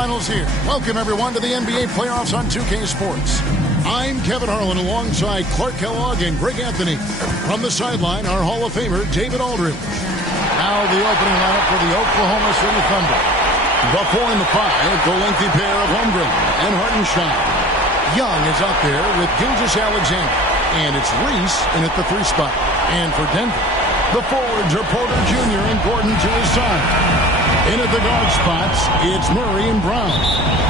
Finals here. Welcome, everyone, to the NBA playoffs on 2K Sports. I'm Kevin Harlan alongside Clark Kellogg and Greg Anthony. From the sideline, our Hall of Famer, David Aldridge. Now the opening lineup for the Oklahoma City Thunder. The 4 and the 5, the lengthy pair of Holmgren and Hartenstein. Young is out there with Gilgeous-Alexander. And it's Reese in at the 3 spot. And for Denver, the forwards are Porter Jr. and Gordon to his side. In at the guard spots, it's Murray and Brown.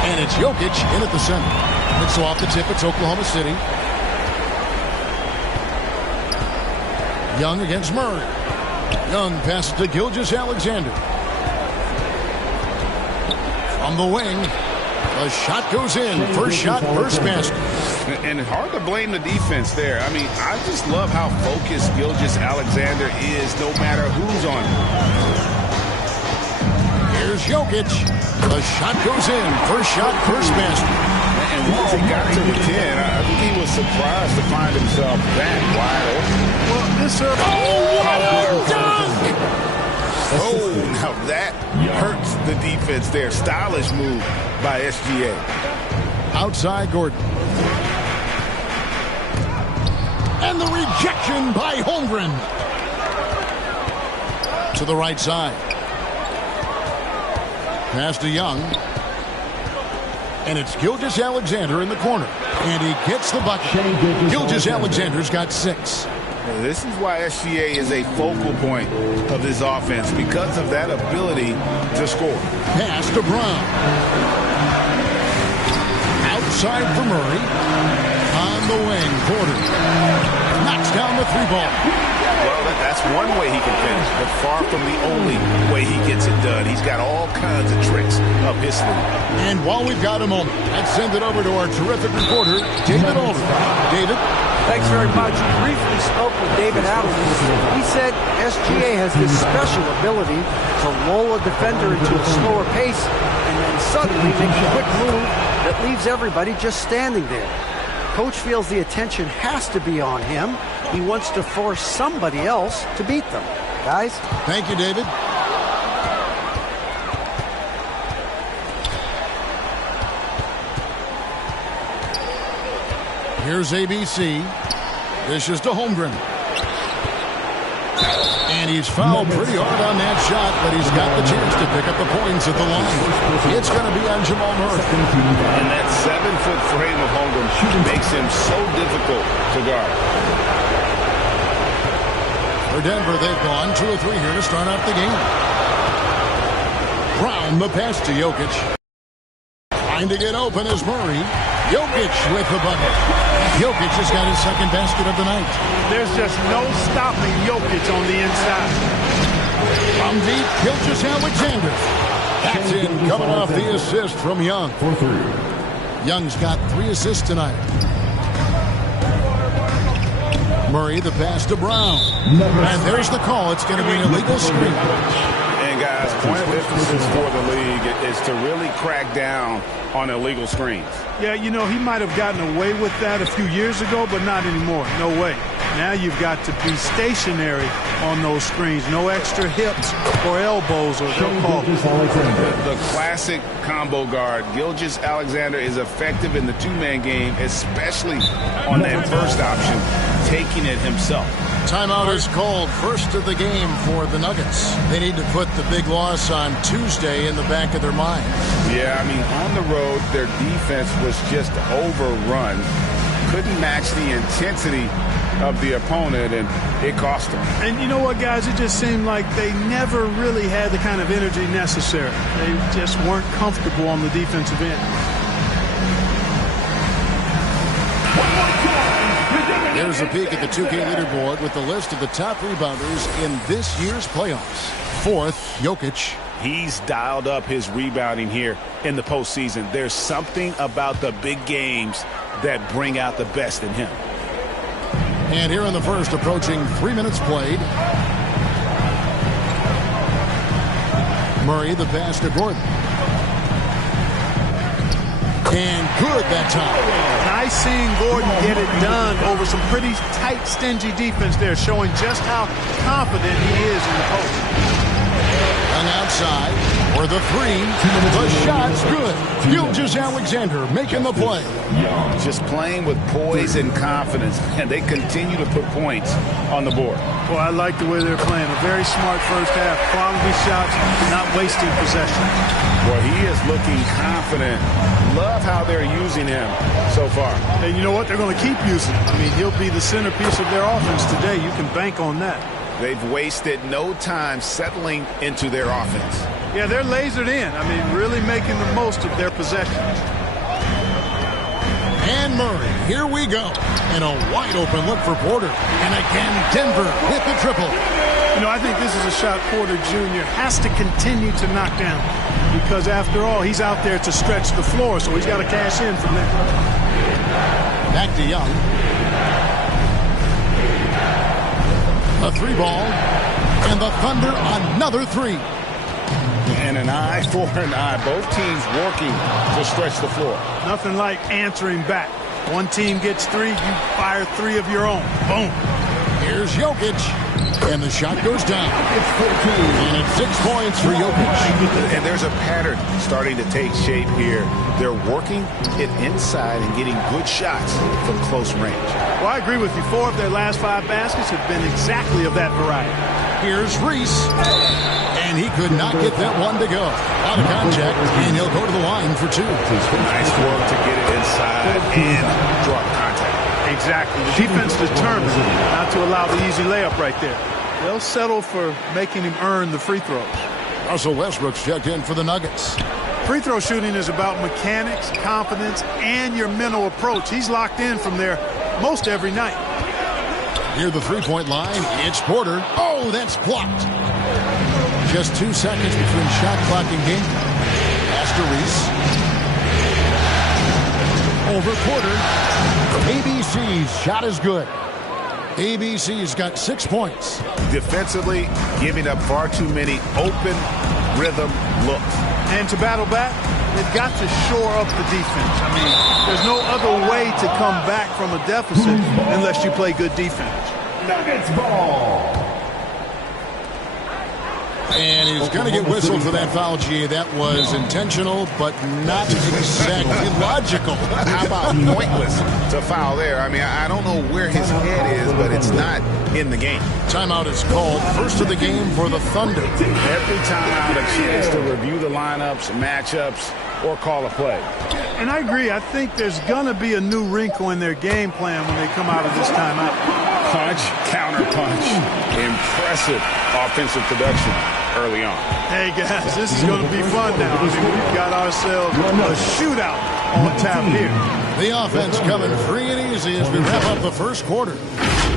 And it's Jokic in at the center. And so off the tip, it's Oklahoma City. Young against Murray. Young passes to Gilgeous-Alexander. From the wing, the shot goes in. First shot, first basket. And hard to blame the defense there. I mean, I just love how focused Gilgeous-Alexander is no matter who's on him. Here's Jokic. The shot goes in. First shot, first basket. And once he got to the 10, I think he was surprised to find himself that wide open. Well, this what a dunk! Oh, now that hurts the defense there. Stylish move by SGA. Outside Gordon. And the rejection by Holmgren. To the right side. Pass to Young. And it's Gilgeous-Alexander in the corner. And he gets the bucket. Gilgeous-Alexander's got 6. This is why SGA is a focal point of this offense, because of that ability to score. Pass to Brown. Outside for Murray. On the wing, Porter. Knocks down the 3-ball. Well, that's one way he can finish, but far from the only way he gets it done. He's got all kinds of tricks up his sleeve. And while we've got a moment, let's send it over to our terrific reporter, David Aldridge. David? Thanks very much. We briefly spoke with David Allen. He said SGA has this special ability to lull a defender into a slower pace and then suddenly make a quick move that leaves everybody just standing there. Coach feels the attention has to be on him. He wants to force somebody else to beat them. Guys? Thank you, David. Here's ABC. This is to Holmgren. And he's fouled pretty hard on that shot, but he's got the chance to pick up the points at the line. It's going to be on Jamal Murray. And that 7-foot frame of Holmgren makes him so difficult to guard. For Denver, they've gone 2 of 3 here to start out the game. Brown, the pass to Jokic. Trying to get open is Murray. Jokic with the bucket. Jokic has got his second basket of the night. There's just no stopping Jokic on the inside. From deep, Gilgeous-Alexander. That's in, coming off the assist from Young. Young's got 3 assists tonight. Murray, the pass to Brown. And there's the call. It's going to be an illegal screen. And guys, point of emphasis for the league is to really crack down on illegal screens. Yeah, you know, he might have gotten away with that a few years ago, but not anymore. No way. Now you've got to be stationary on those screens. No extra hips or elbows, or they'll call it. The classic combo guard, Gilgeous-Alexander, is effective in the 2-man game, especially on that first option, taking it himself. Timeout is called. First of the game for the Nuggets. They need to put the big loss on Tuesday in the back of their mind. Yeah, I mean, on the road, their defense was just overrun. Couldn't match the intensity of the opponent, and it cost them. And you know what, guys? It just seemed like they never really had the kind of energy necessary. They just weren't comfortable on the defensive end. Here's a peek at the 2K leaderboard with the list of the top rebounders in this year's playoffs. 4th, Jokic. He's dialed up his rebounding here in the postseason. There's something about the big games that bring out the best in him. And here in the first, approaching 3 minutes played. Murray, the pass to Gordon. And good that time. Nice seeing Gordon get it done over some pretty tight, stingy defense there, showing just how confident he is in the post. Young outside for the three. The shot's good. Gilgeous-Alexander making the play. Just playing with poise and confidence, and they continue to put points on the board. Well, I like the way they're playing. A very smart first half. Quality shots, not wasting possession. Well, he is looking confident. Love how they're using him so far. And you know what? They're going to keep using him. I mean, he'll be the centerpiece of their offense today. You can bank on that. They've wasted no time settling into their offense. Yeah, they're lasered in. I mean, really making the most of their possessions. And Murray, here we go. And a wide open look for Porter. And again, Denver with the triple. You know, I think this is a shot Porter Jr. has to continue to knock down. Because after all, he's out there to stretch the floor, so he's got to cash in from there. Back to Young. A three ball. And the Thunder another three. And an eye for an eye. Both teams working to stretch the floor. Nothing like answering back. One team gets three, you fire three of your own. Boom. Here's Jokic. And the shot goes down. And it's 6 points for Jokic. And there's a pattern starting to take shape here. They're working it inside and getting good shots from close range. Well, I agree with you. 4 of their last 5 baskets have been exactly of that variety. Here's Reese. And he could not get that one to go. Out of contact, and he'll go to the line for 2. Nice work to get it inside and draw contact. Exactly. The defense determined not to allow the easy layup right there. They'll settle for making him earn the free throws. Russell Westbrook's checked in for the Nuggets. Free throw shooting is about mechanics, confidence, and your mental approach. He's locked in from there most every night. Near the three-point line, it's Porter. Oh, that's blocked. Just 2 seconds between shot clock and game. Pass to Reese. Over Porter. ABC's shot is good. ABC's got 6 points. Defensively, giving up far too many open rhythm looks. And to battle back, they've got to shore up the defense. I mean, there's no other way to come back from a deficit unless you play good defense. Nuggets ball. And he's going to get whistled for that foul, G. That was intentional, but not exactly logical. How about pointless to foul there? I mean, I don't know where his head is, but it's not in the game. Timeout is called. First of the game for the Thunder. Every time a chance to review the lineups, matchups, or call a play. And I agree. I think there's going to be a new wrinkle in their game plan when they come out of this timeout. Punch, counter punch. Impressive offensive production early on. Hey, guys, this is going to be fun now. I mean, we've got ourselves a shootout on tap here. The offense coming free and easy as we wrap up the first quarter.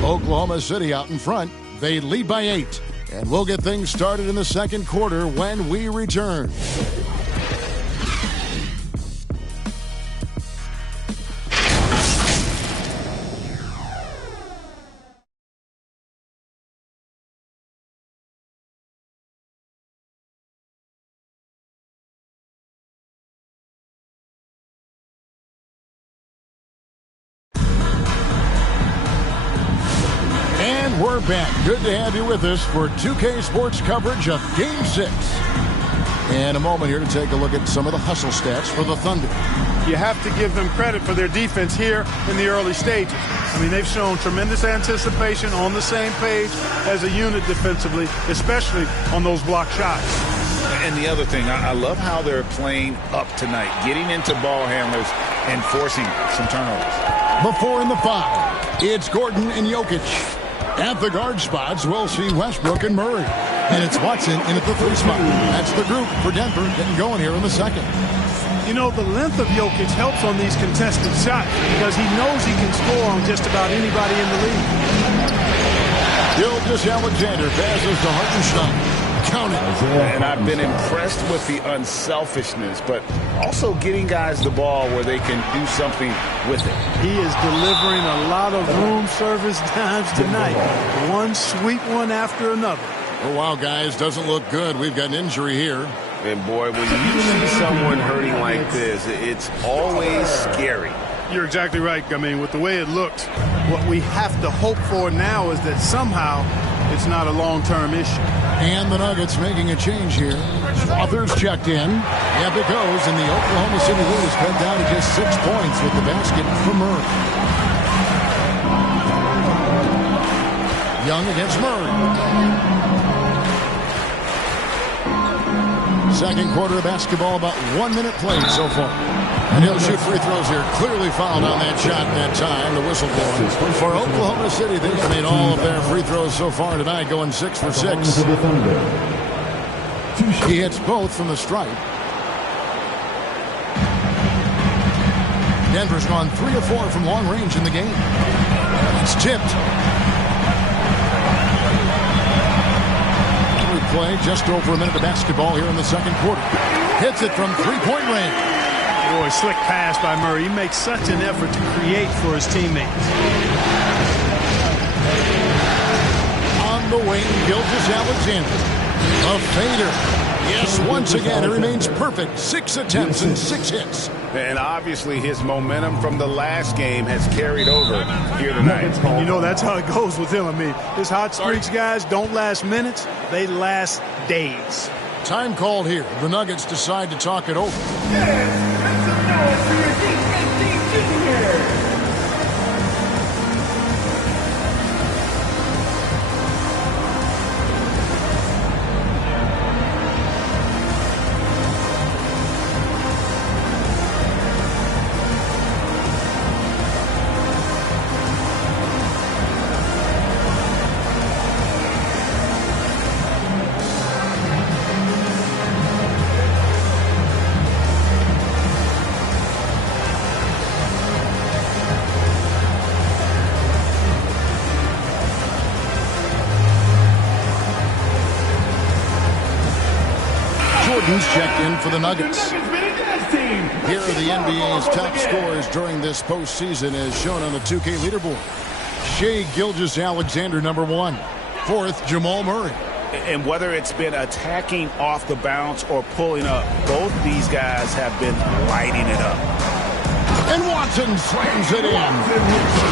Oklahoma City out in front. They lead by 8. And we'll get things started in the second quarter when we return. We're back. Good to have you with us for 2K Sports coverage of Game 6. And a moment here to take a look at some of the hustle stats for the Thunder. You have to give them credit for their defense here in the early stages. I mean, they've shown tremendous anticipation, on the same page as a unit defensively, especially on those block shots. And the other thing, I love how they're playing up tonight, getting into ball handlers and forcing some turnovers. Before in the foul, it's Gordon and Jokic. At the guard spots, we'll see Westbrook and Murray. And it's Watson in at the 3 spot. That's the group for Denver getting going here in the second. You know, the length of Jokic helps on these contested shots because he knows he can score on just about anybody in the league. Gilgeous-Alexander passes to Hartenstein. Count it. And I've been impressed with the unselfishness, but also getting guys the ball where they can do something with it. He is delivering a lot of room service times tonight. One sweet one after another. Oh, wow, guys, doesn't look good. We've got an injury here. And boy, when you see someone hurting like this, it's always scary. You're exactly right. I mean, with the way it looked, what we have to hope for now is that somehow it's not a long-term issue. And the Nuggets making a change here. Others checked in. Yep, it goes. And the Oklahoma City lead is cut down to just 6 points with the basket for Murray. Young against Murray. Second quarter of basketball, about 1 minute played so far. And he'll shoot free throws here. Clearly fouled on that shot that time. The whistle blowing. For Oklahoma City, they've made all of their free throws so far tonight, going 6 for 6. He hits both from the stripe. Denver's gone 3 of 4 from long range in the game. It's tipped. Play just over a minute of basketball here in the second quarter. Hits it from three-point range. Boy, slick pass by Murray. He makes such an effort to create for his teammates. On the wing, Gilgeous-Alexander. A fader. Yes, once again, it remains perfect. 6 attempts and 6 hits. And obviously his momentum from the last game has carried over here tonight. And you know, that's how it goes with him. I mean, his hot streaks, guys, don't last minutes. They last days. Time called here. The Nuggets decide to talk it over. Yes, make some noise for your defense team junior. Checked in for the Nuggets. Here are the NBA's top scorers during this postseason as shown on the 2K leaderboard. Shai Gilgeous-Alexander, number 1. 4th, Jamal Murray. And whether it's been attacking off the bounce or pulling up, both these guys have been lighting it up. And Watson slams it in.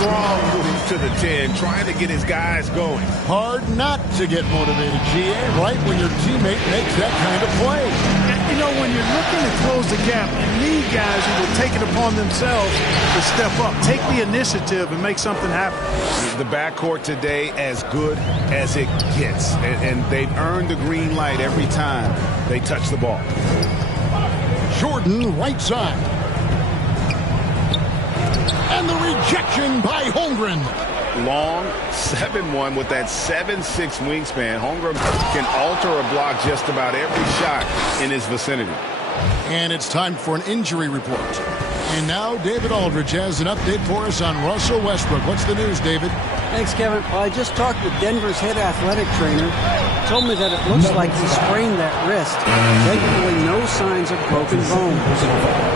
Strong move to the 10, trying to get his guys going. Hard not to get motivated, GA, right when your teammate makes that kind of play. You know, when you're looking to close the gap, you need guys who will take it upon themselves to step up, take the initiative, and make something happen. The backcourt today as good as it gets, and they've earned the green light every time they touch the ball. Jordan, right side. And the rejection by Holmgren. Long 7-1 with that 7'6" wingspan. Holmgren can alter a block just about every shot in his vicinity. And it's time for an injury report. And now David Aldridge has an update for us on Russell Westbrook. What's the news, David? Thanks, Kevin. Well, I just talked with Denver's head athletic trainer. He told me that it looks like he sprained that wrist. Thankfully, no signs of broken bones.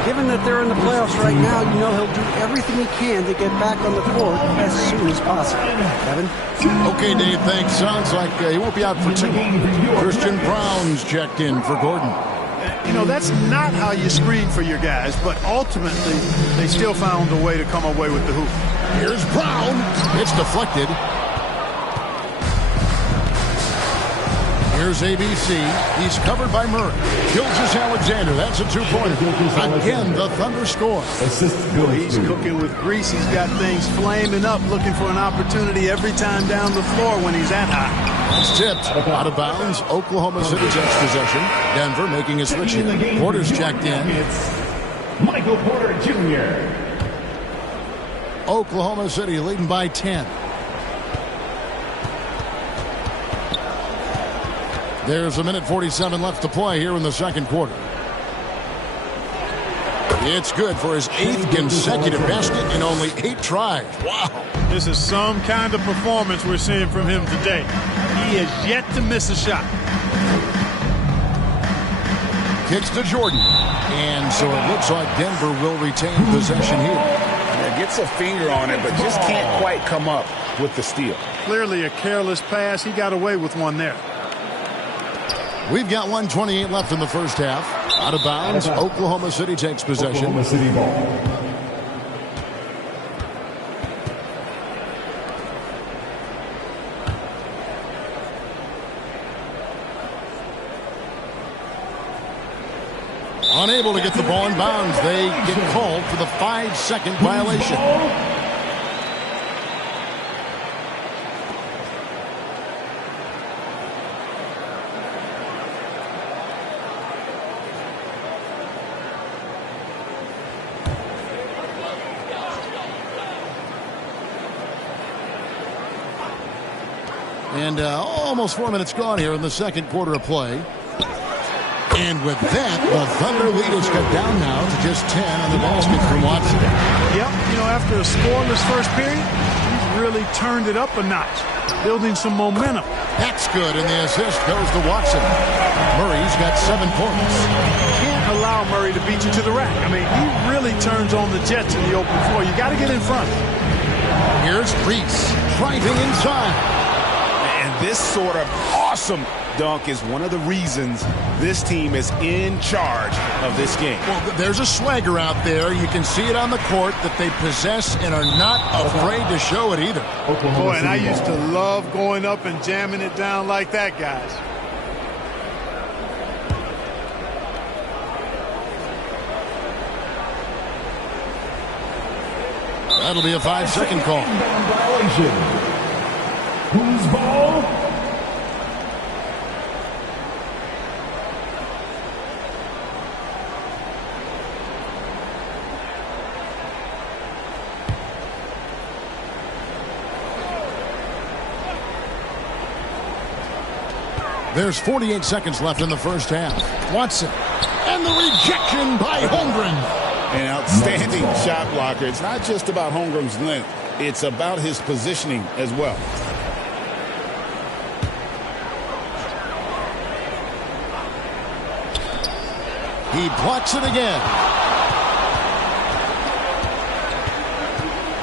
Given that they're in the playoffs right now, you know he'll do everything he can to get back on the court as soon as possible. Kevin? Okay, Dave, thanks. Sounds like he won't be out for 2. Christian Brown's checked in for Gordon. You know, that's not how you screen for your guys, but ultimately, they still found a way to come away with the hoop. Here's Brown. It's deflected. Here's ABC. He's covered by Murray. Gilgeous-Alexander. That's a 2-pointer. Again, the Thunder score. Well, he's cooking with grease. He's got things flaming up, looking for an opportunity every time down the floor when he's that hot. It's tipped. Out of bounds. Oklahoma City takes possession. Denver making a switch here. Porter's checked in. It's Michael Porter Jr. Oklahoma City leading by 10. There's 1:47 left to play here in the second quarter. It's good for his 8th consecutive basket in only 8 tries. Wow. This is some kind of performance we're seeing from him today. He has yet to miss a shot. Kicks to Jordan. And so it looks like Denver will retain possession here. Yeah, gets a finger on it, but just can't quite come up with the steal. Clearly a careless pass. He got away with one there. We've got 1:28 left in the first half. Out of bounds. Oklahoma City takes possession. Oklahoma City ball. Unable to get the ball in bounds. They get called for the 5-second violation. And almost 4 minutes gone here in the second quarter of play. And with that, the Thunder lead is cut down now to just 10 on the basket from Watson. Yep, you know, after a scoreless first period, he's really turned it up a notch, building some momentum. That's good, and the assist goes to Watson. Murray's got 7 points. Can't allow Murray to beat you to the rack. I mean, he really turns on the Jets in the open floor. You got to get in front. Here's Reese driving inside. This sort of awesome dunk is one of the reasons this team is in charge of this game. Well, there's a swagger out there. You can see it on the court that they possess and are not afraid to show it either. Boy, and I used to love going up and jamming it down like that, guys. That'll be a 5-second call. Whose ball? There's 48 seconds left in the first half. Watson. And the rejection by Holmgren. An outstanding shot blocker. It's not just about Holmgren's length. It's about his positioning as well. He blocks it again.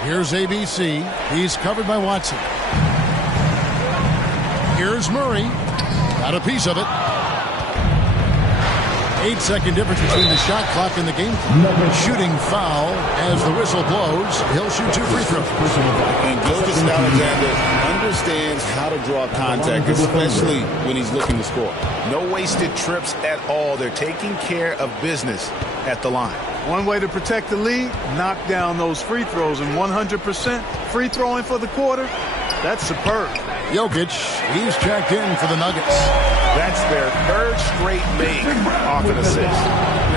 Here's ABC. He's covered by Watson. Here's Murray. Got a piece of it. 8-second difference between the shot clock and the game clock. Shooting foul as the whistle blows. He'll shoot 2 free throws. And Gilgeous-Alexander understands how to draw contact, especially when he's looking to score. No wasted trips at all. They're taking care of business at the line. One way to protect the lead, knock down those free throws, and 100% free throwing for the quarter. That's superb. Jokic, he's checked in for the Nuggets. That's their 3rd straight make off an assist.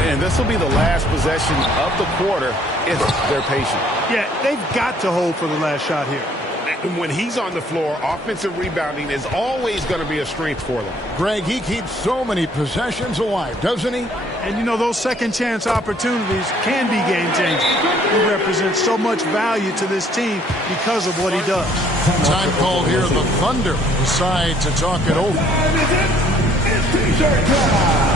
And this will be the last possession of the quarter if they're patient. Yeah, they've got to hold for the last shot here. When he's on the floor, offensive rebounding is always going to be a strength for them. Greg, he keeps so many possessions alive, doesn't he? And, you know, those second-chance opportunities can be game-changing. He represents so much value to this team because of what he does. Time called here. The Thunder decide to talk it over. It's T-shirt time.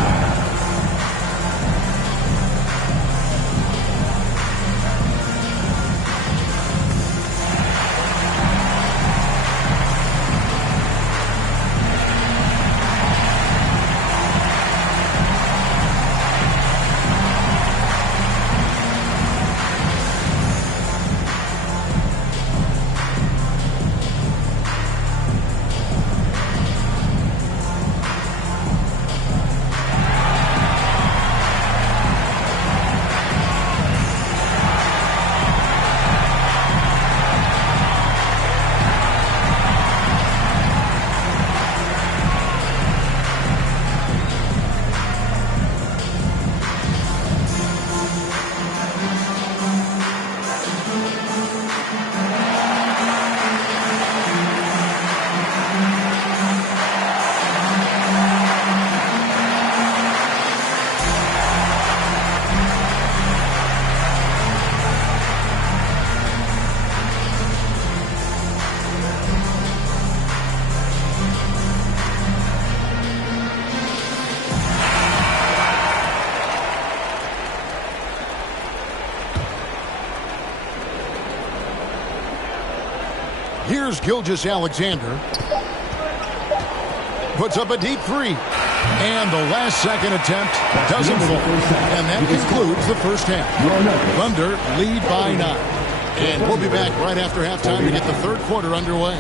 Here's Gilgeous-Alexander. Puts up a deep 3. And the last second attempt doesn't fall. And that concludes the first half. Thunder lead by 9. And we'll be back right after halftime to get the third quarter underway.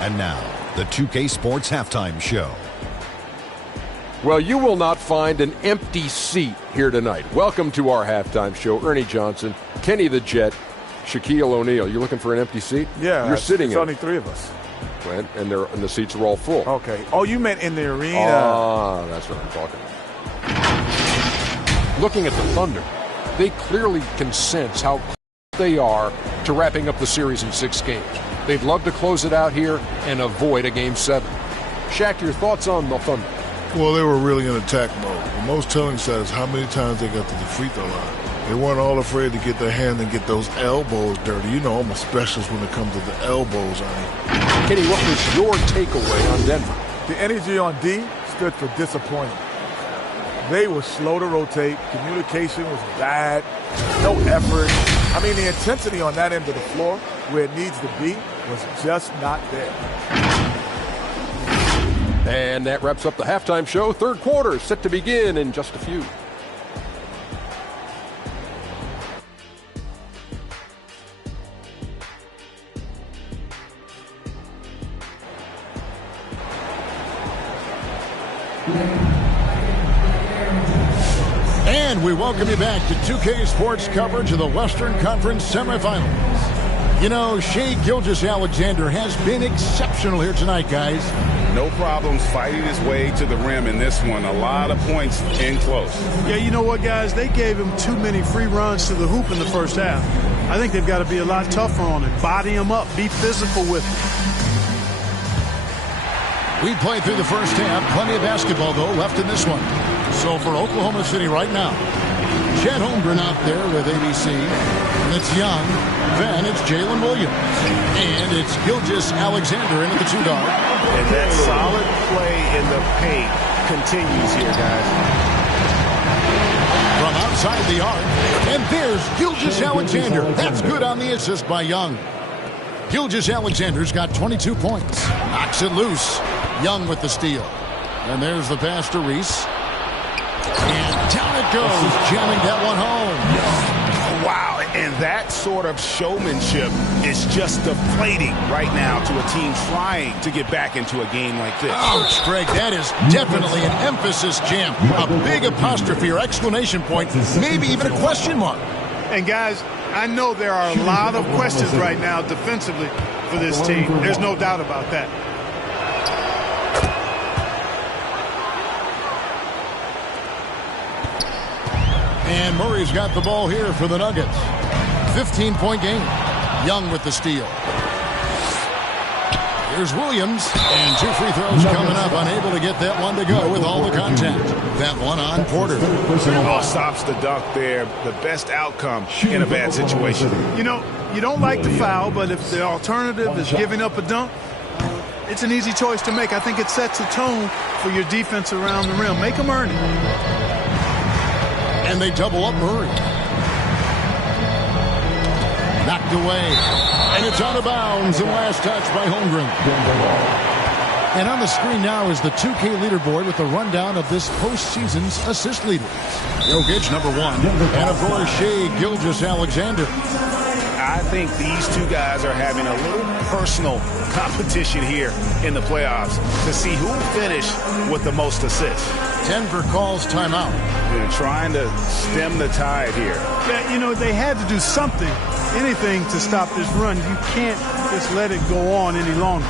And now, the 2K Sports Halftime Show. Well, you will not find an empty seat here tonight. Welcome to our halftime show. Ernie Johnson, Kenny the Jet, Shaquille O'Neal. You looking for an empty seat? Yeah. You're sitting in There's only 3 of us. And the seats are all full. Okay. Oh, you meant in the arena. Ah, that's what I'm talking about. Looking at the Thunder, they clearly can sense how close they are to wrapping up the series in 6 games. They'd love to close it out here and avoid a Game 7. Shaq, your thoughts on the Thunder? Well, they were really in attack mode. The most telling stat is how many times they got to the free throw line. They weren't all afraid to get their hand and get those elbows dirty. You know I'm a specialist when it comes to the elbows, Ernie. Kenny, what was your takeaway on Denver? The energy on D stood for disappointing. They were slow to rotate. Communication was bad. No effort. I mean, the intensity on that end of the floor, where it needs to be, was just not there. And that wraps up the halftime show. Third quarter set to begin in just a few. And we welcome you back to 2K Sports coverage of the Western Conference semifinals. You know, Shai Gilgeous-Alexander has been exceptional here tonight, guys. No problems fighting his way to the rim in this one. A lot of points in close. Yeah, you know what, guys? They gave him too many free runs to the hoop in the first half. I think they've got to be a lot tougher on him. Body him up. Be physical with him. We played through the first half. Plenty of basketball, though, left in this one. So for Oklahoma City right now, Chet Holmgren out there with ABC. And it's Young. Then it's Jalen Williams. And it's Gilgeous-Alexander into the 2-guard. And that solid play in the paint continues here, guys. From outside the arc. And there's Gilgeous-Alexander. That's good on the assist by Young. Gilgeous-Alexander's got 22 points. Knocks it loose. Young with the steal. And there's the pass to Reese. And down it goes, jamming that one home. Wow, and that sort of showmanship is just deflating right now to a team trying to get back into a game like this. Ouch, Greg, that is definitely an emphasis jam. A big apostrophe or exclamation point, maybe even a question mark. And, guys, I know there are a lot of questions right now defensively for this team. There's no doubt about that. And Murray's got the ball here for the Nuggets. 15-point game. Young with the steal. Here's Williams. And 2 free throws coming up. Unable to get that one to go with all the contact. That one on Porter. Oh, stops the dunk there. The best outcome in a bad situation. You know, you don't like the foul, but if the alternative is giving up a dunk, it's an easy choice to make. I think it sets a tone for your defense around the rim. Make them earn it. And they double up Murray. Knocked away. And it's out of bounds. And last touch by Holmgren. And on the screen now is the 2K leaderboard with the rundown of this postseason's assist leaders. Jokic, number 1. And, of course, Shai Gilgeous-Alexander. I think these two guys are having a little personal competition here in the playoffs to see who finished with the most assists. Denver calls timeout. They're trying to stem the tide here. Yeah, you know, they had to do something, anything to stop this run. You can't just let it go on any longer.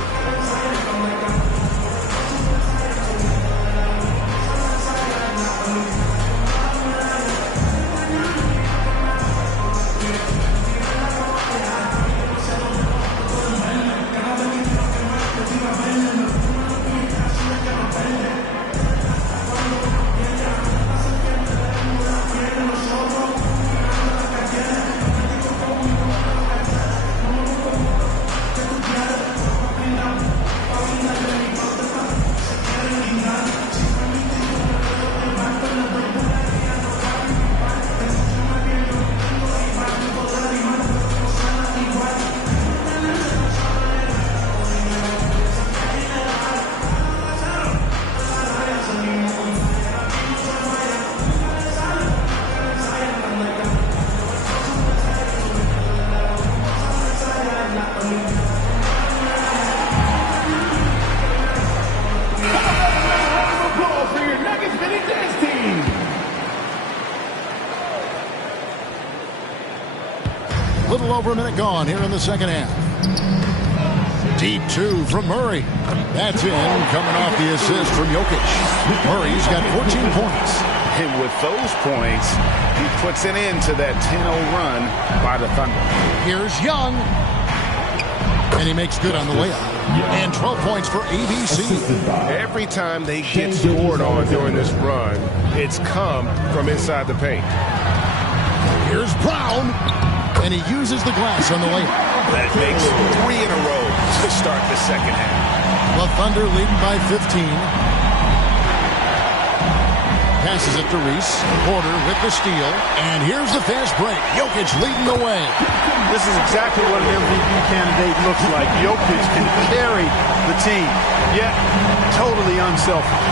over a minute gone here in the second half. Deep two from Murray. That's in, coming off the assist from Jokic. Murray's got 14 points. And with those points, he puts an end to that 10-0 run by the Thunder. Here's Young. And he makes good on the layup. And 12 points for ABC. Every time they get scored on during this run, it's come from inside the paint. Here's Brown. And he uses the glass on the layup. That makes 3 in a row to start the second half. The Thunder leading by 15. Passes it to Reese. Porter with the steal. And here's the fast break. Jokic leading the way. This is exactly what an MVP candidate looks like. Jokic can carry the team, yet totally unselfish.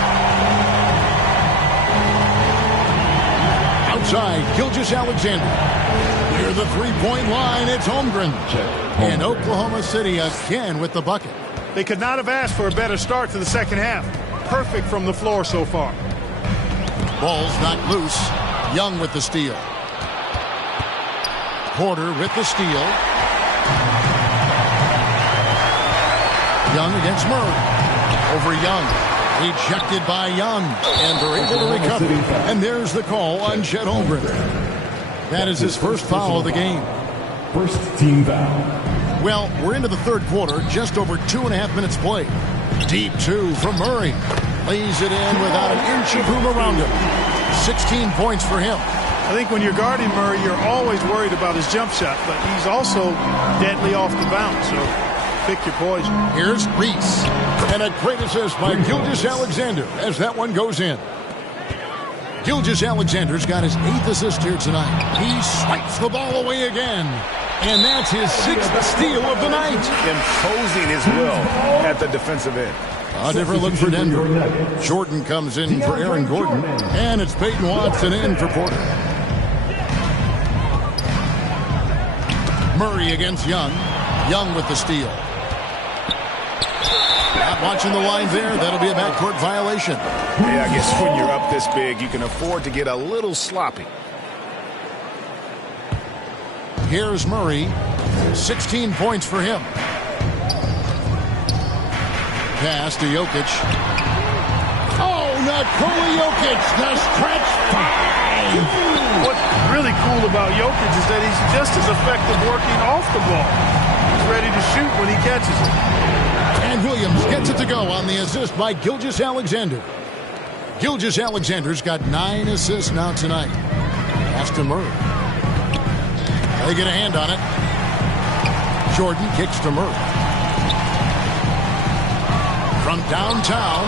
Outside, Gilgeous-Alexander. Near the three-point line, it's Holmgren. And Oklahoma City again with the bucket. They could not have asked for a better start to the second half. Perfect from the floor so far. Ball's knocked loose. Young with the steal. Porter with the steal. Young against Murray. Over Young. Ejected by Young. And they're able to recover. And there's the call on Chet Holmgren. That is his first foul of the game. First team foul. Well, we're into the third quarter. Just over 2.5 minutes played. Deep two from Murray. Lays it in without an inch of room around him. 16 points for him. I think when you're guarding Murray, you're always worried about his jump shot, but he's also deadly off the bounce, so pick your poison. Here's Reese. And a great assist by Gilgeous-Alexander as that one goes in. Gilgeous-Alexander's got his 8th assist here tonight. He swipes the ball away again. And that's his 6th steal of the night. Imposing his will at the defensive end. A different look for Denver. Jordan comes in for Aaron Gordon. And it's Peyton Watson in for Porter. Murray against Young. Young with the steal. Not watching the line there. That'll be a backcourt violation. Yeah, I guess when you're up this big, you can afford to get a little sloppy. Here's Murray. 16 points for him. Pass to Jokic. Oh, Nikola Jokic, the stretch 5. What's really cool about Jokic is that he's just as effective working off the ball. He's ready to shoot when he catches it. And Williams gets it to go on the assist by Gilgeous-Alexander. Gilgeous-Alexander's got 9 assists now tonight. Pass to Murray. They get a hand on it. Jordan kicks to Murray. From downtown,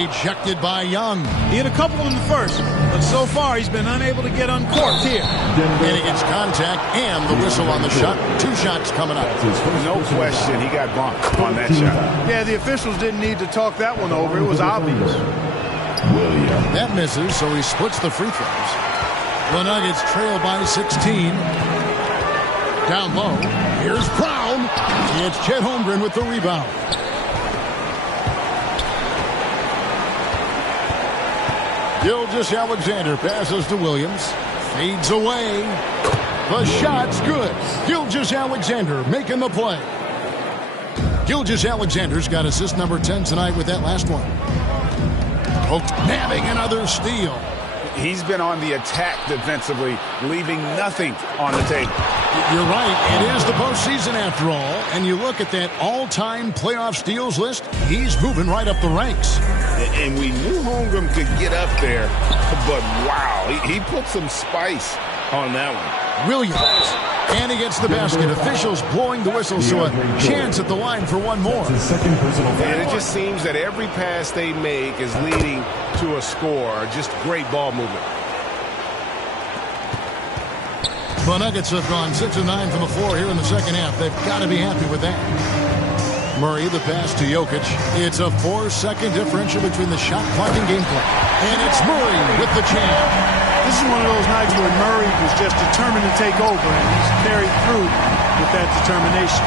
ejected by Young. He had a couple in the first, but so far he's been unable to get uncorked here. And he gets contact and the whistle on the shot. 2 shots coming up. No question, he got bumped on that shot. Yeah, the officials didn't need to talk that one over. It was obvious. That misses, so he splits the free throws. The Nuggets trail by 16. Down low, here's Brown. It's Chet Holmgren with the rebound. Gilgeous-Alexander passes to Williams. Fades away. The shot's good. Gilgeous-Alexander making the play. Gilgeous-Alexander's got assist number 10 tonight with that last one. Nabbing another steal. He's been on the attack defensively, leaving nothing on the table. You're right. It is the postseason after all. And you look at that all-time playoff steals list, he's moving right up the ranks. And we knew Holmgren could get up there, but wow, he put some spice on that one. Williams. And he gets the basket. Officials blowing the whistle, so a chance at the line for one more. And it just seems that every pass they make is leading to a score. Just great ball movement. The Nuggets have gone 6 of 9 from the floor here in the second half. They've got to be happy with that. Murray, the pass to Jokic. It's a 4-second differential between the shot clock and gameplay. And it's Murray with the jam. This is one of those nights where Murray was just determined to take over, and he's carried through with that determination.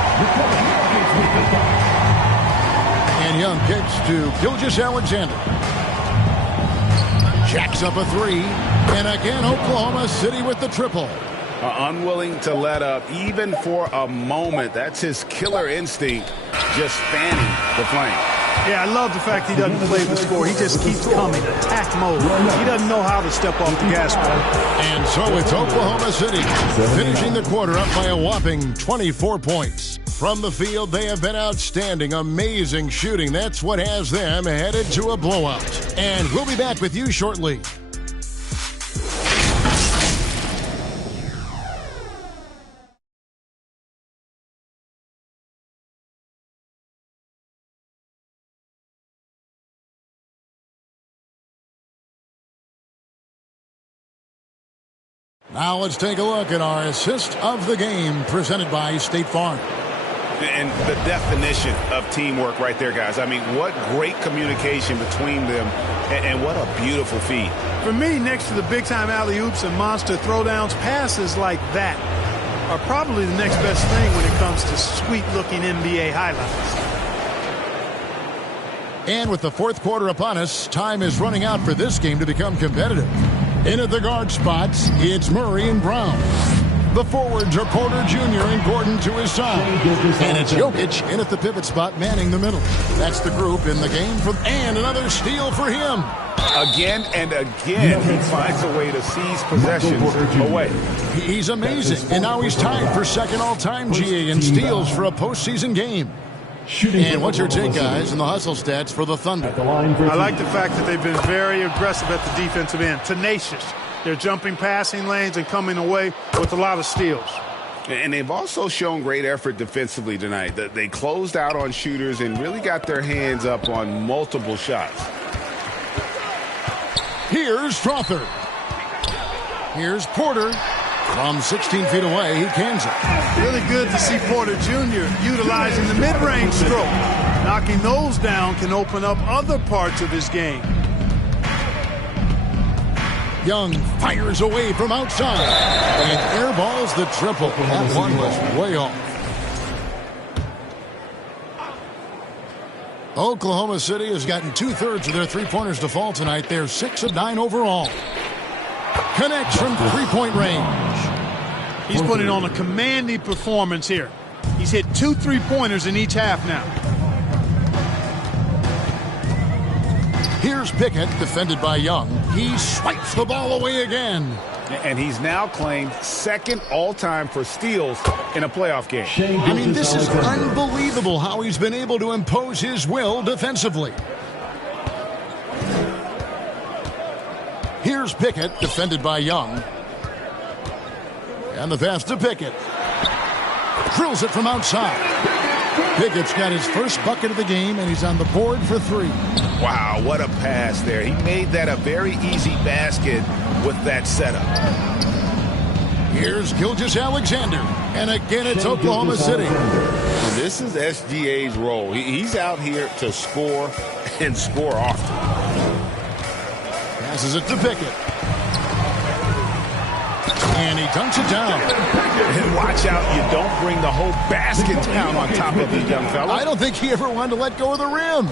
And Young kicks to Gilgeous-Alexander. Jacks up a 3. And again, Oklahoma City with the triple. unwilling to let up even for a moment. That's his killer instinct, just fanning the flame. Yeah, I love the fact he doesn't play the score. He just keeps coming, attack mode. He doesn't know how to step off the gas pedal. And so it's Oklahoma City finishing the quarter up by a whopping 24 points. From the field, they have been outstanding, amazing shooting. That's what has them headed to a blowout. And we'll be back with you shortly. Now let's take a look at our assist of the game presented by State Farm. And the definition of teamwork right there, guys. I mean, what great communication between them, and what a beautiful feed. For me, next to the big-time alley-oops and monster throwdowns, passes like that are probably the next best thing when it comes to sweet-looking NBA highlights. And with the fourth quarter upon us, time is running out for this game to become competitive. In at the guard spots, it's Murray and Brown. The forwards are Porter Jr. and Gordon to his side. And it's Jokic in at the pivot spot, manning the middle. That's the group in the game. And another steal for him. Again and again, he finds a way to seize possessions away. He's amazing. And now he's tied for second all-time GA in steals for a postseason game. And what's your take, guys, in the hustle stats for the Thunder? I like the fact that they've been very aggressive at the defensive end, tenacious. They're jumping passing lanes and coming away with a lot of steals. And they've also shown great effort defensively tonight. They closed out on shooters and really got their hands up on multiple shots. Here's Strother. Here's Porter. From 16 feet away, he cans it. Really good to see Porter Jr. utilizing the mid-range stroke. Knocking those down can open up other parts of his game. Young fires away from outside and airballs the triple. That one was way off. Oklahoma City has gotten 2/3 of their three-pointers to fall tonight. They're 6 of 9 overall. Connects from three-point range. He's putting on a commanding performance here. He's hit 2 3-pointers in each half now. Here's Pickett, defended by Young. He swipes the ball away again. And he's now claimed second all-time for steals in a playoff game. I mean, this is unbelievable how he's been able to impose his will defensively. Here's Pickett, defended by Young. And the pass to Pickett. Drills it from outside. Pickett's got his first bucket of the game, and he's on the board for 3. Wow, what a pass there. He made that a very easy basket with that setup. Here's Gilgeous-Alexander. And again, it's Oklahoma City. And this is SGA's role. He's out here to score and score often. Passes it to Pickett. And he dunks it down. And watch out, you don't bring the whole basket down on top of the young fella. I don't think he ever wanted to let go of the rim.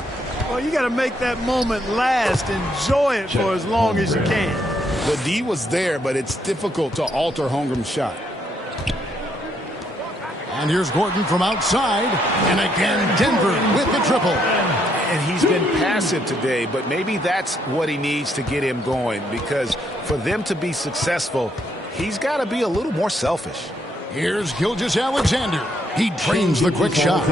Well, you got to make that moment last. Enjoy it for as long as you can. The D was there, but it's difficult to alter Holmgren's shot. And here's Gordon from outside. And again, Denver with the triple. And he's been passive today, but maybe that's what he needs to get him going, because for them to be successful, he's got to be a little more selfish. Here's Gilgeous-Alexander. He drains the quick shot.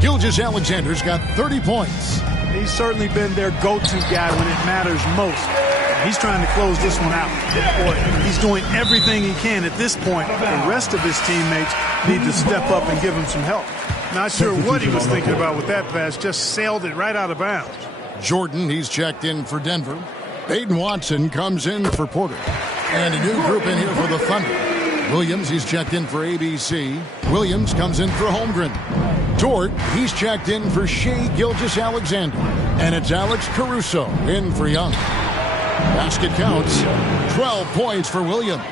Gilgeous-Alexander's got 30 points. He's certainly been their go-to guy when it matters most. He's trying to close this one out. He's doing everything he can at this point. The rest of his teammates need to step up and give him some help. Not sure what he was thinking about with that pass. Just sailed it right out of bounds. Jordan, he's checked in for Denver. Baden Watson comes in for Porter. And a new group in here for the Thunder. Williams, he's checked in for ABC. Williams comes in for Holmgren. Dort, he's checked in for Shai Gilgeous-Alexander. And it's Alex Caruso in for Young. Basket counts. 12 points for Williams.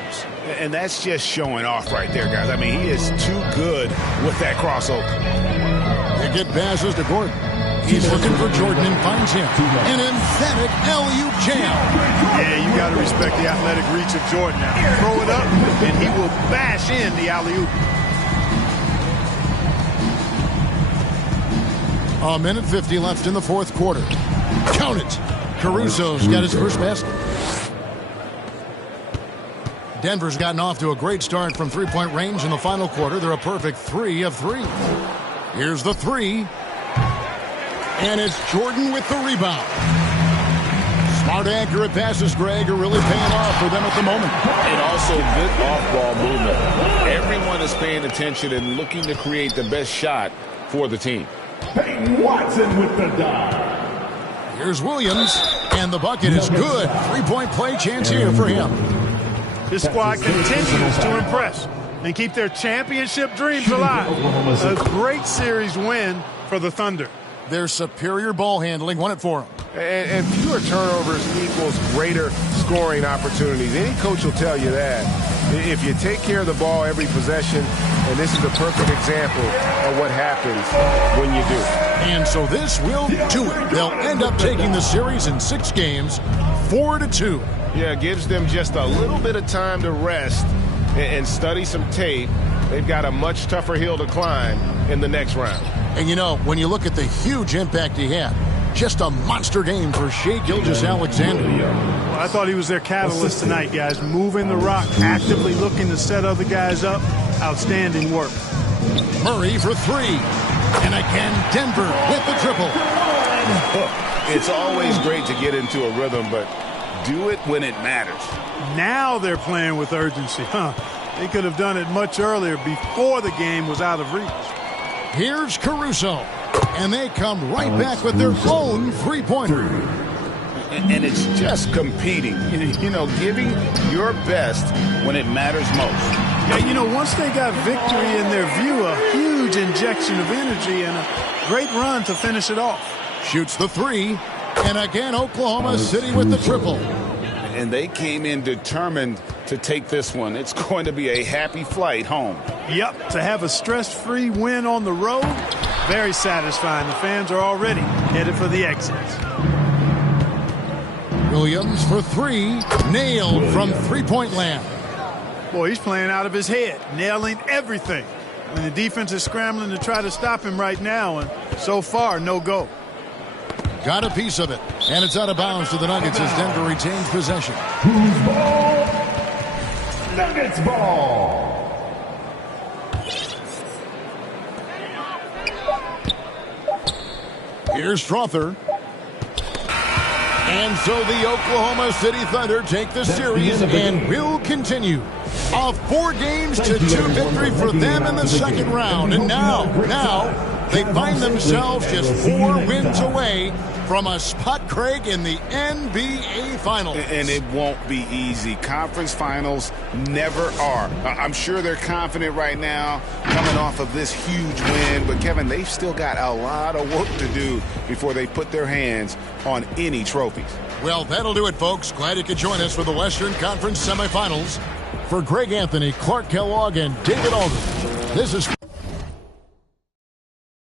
And that's just showing off right there, guys. I mean, he is too good with that crossover. They get passes to Gordon. He's looking for Jordan and finds him. An emphatic alley-oop jam. Yeah, you got to respect the athletic reach of Jordan now. Throw it up, and he will bash in the alley-oop. A minute 50 left in the fourth quarter. Count it. Caruso's got his first basket. Denver's gotten off to a great start from three-point range in the final quarter. They're a perfect 3 of 3. Here's the three. And it's Jordan with the rebound. Smart, accurate passes, Greg, are really paying off for them at the moment. And also good off-ball movement. Everyone is paying attention and looking to create the best shot for the team. Peyton Watson with the dive. Here's Williams, and the bucket is good. Three-point play chance here for him. This squad continues to impress and keep their championship dreams alive. A great series win for the Thunder. Their superior ball handling won it for them. And fewer turnovers equals greater scoring opportunities. Any coach will tell you that. If you take care of the ball every possession, and this is a perfect example of what happens when you do. And so this will do it. They'll end up taking the series in 6 games, 4-2. Yeah, it gives them just a little bit of time to rest and study some tape. They've got a much tougher hill to climb in the next round. And you know, when you look at the huge impact he had, just a monster game for Shai Gilgeous-Alexander. Well, I thought he was their catalyst tonight, guys. Moving the rock, actively looking to set other guys up. Outstanding work. Murray for 3. And again, Denver with the triple. It's always great to get into a rhythm, but do it when it matters. Now they're playing with urgency. They could have done it much earlier before the game was out of reach. Here's Caruso. And they come right back with their own three-pointer. And it's just competing. You know, giving your best when it matters most. Yeah, you know, once they got victory in their view, a huge injection of energy and a great run to finish it off. Shoots the 3. And again, Oklahoma City with the triple. And they came in determined to take this one. It's going to be a happy flight home. Yep, to have a stress-free win on the road, very satisfying. The fans are already headed for the exits. Williams for 3. Nailed from three-point land. Boy, he's playing out of his head, nailing everything. And the defense is scrambling to try to stop him right now, and so far, no go. Got a piece of it, and it's out of bounds to the Nuggets as Denver retains possession. Who's ball? Nuggets ball. Here's Strother. And so the Oklahoma City Thunder take the series and will continue. A 4-2 victory for them in the second round. And now they find themselves just 4 wins away from a spot, Craig, in the NBA Finals. And it won't be easy. Conference finals never are. I'm sure they're confident right now coming off of this huge win. But, Kevin, they've still got a lot of work to do before they put their hands on any trophies. Well, that'll do it, folks. Glad you could join us for the Western Conference semifinals. For Greg Anthony, Clark Kellogg, and David Aldridge, this is